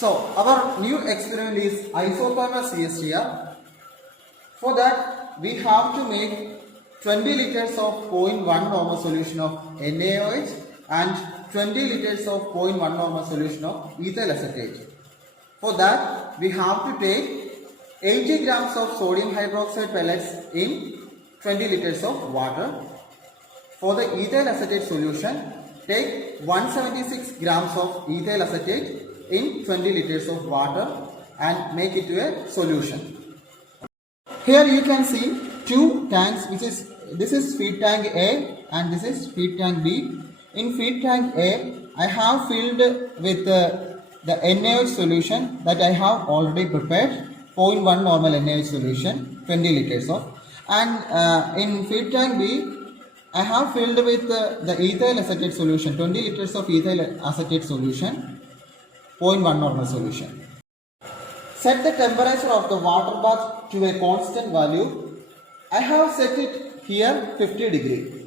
So our new experiment is isothermal CSTR. For that we have to make 20 liters of 0.1 normal solution of NaOH and 20 liters of 0.1 normal solution of ethyl acetate. For that we have to take 80 grams of sodium hydroxide pellets in 20 liters of water. For the ethyl acetate solution, take 176 grams of ethyl acetate in 20 liters of water and make it to a solution. Here you can see two tanks, this is feed tank A and this is feed tank B. In feed tank A, I have filled with the NaOH solution that I have already prepared, 0.1 normal NaOH solution, 20 liters of. And in feed tank B, I have filled with the ethyl acetate solution, 20 liters of ethyl acetate solution, 0.1 normal solution. Set the temperature of the water bath to a constant value. I have set it here 50 degree.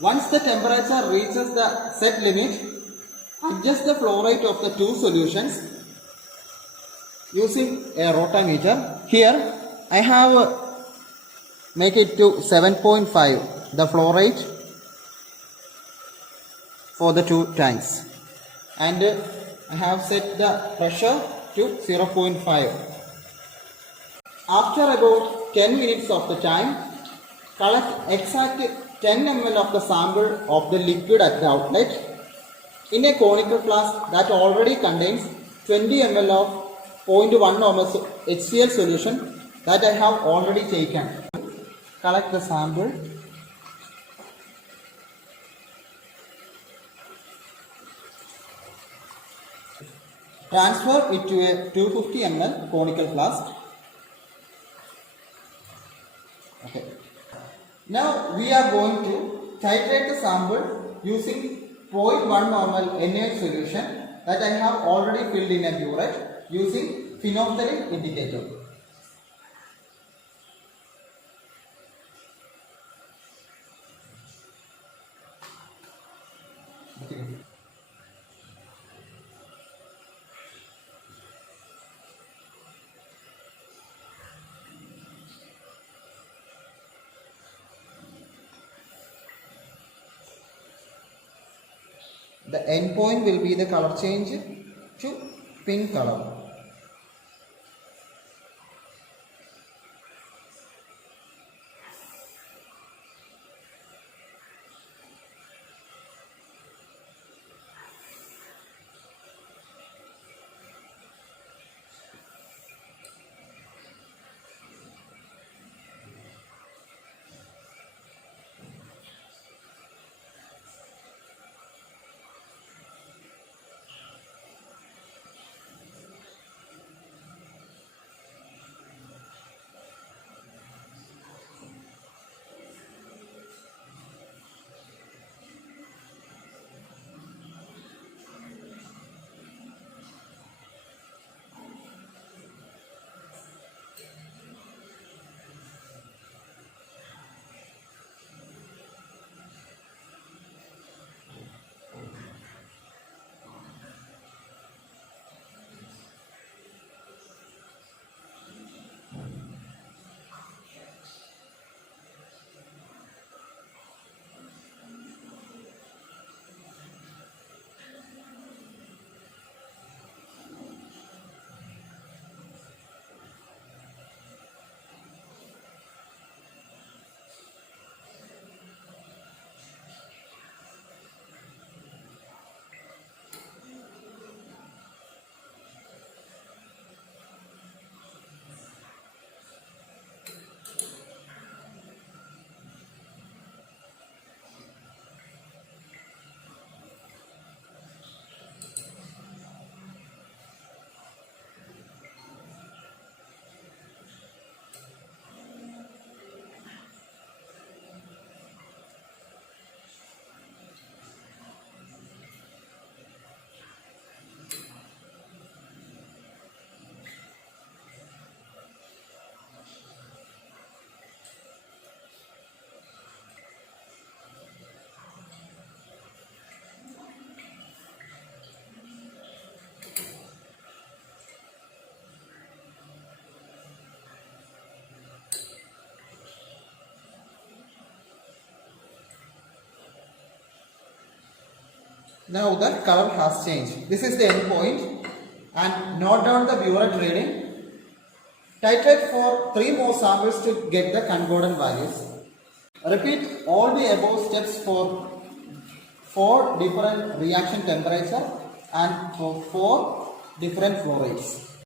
Once the temperature reaches the set limit, adjust the flow rate of the two solutions using a rotameter. Here I have make it to 7.5 the flow rate for the two tanks, and I have set the pressure to 0.5. After about 10 minutes of the time, collect exact 10 ml of the sample of the liquid at the outlet in a conical flask that already contains 20 ml of 0.1 normal HCl solution that I have already taken. Collect the sample. Transfer it to a 250 ml conical flask. Okay. Now we are going to titrate the sample using 0.1 normal NaOH solution that I have already filled in a burette using phenolphthalein indicator. Okay. The end point will be the color change to pink color. Now the color has changed. This is the end point, and note down the burette reading. Titrate for 3 more samples to get the concordant values. Repeat all the above steps for 4 different reaction temperature and for 4 different flow rates.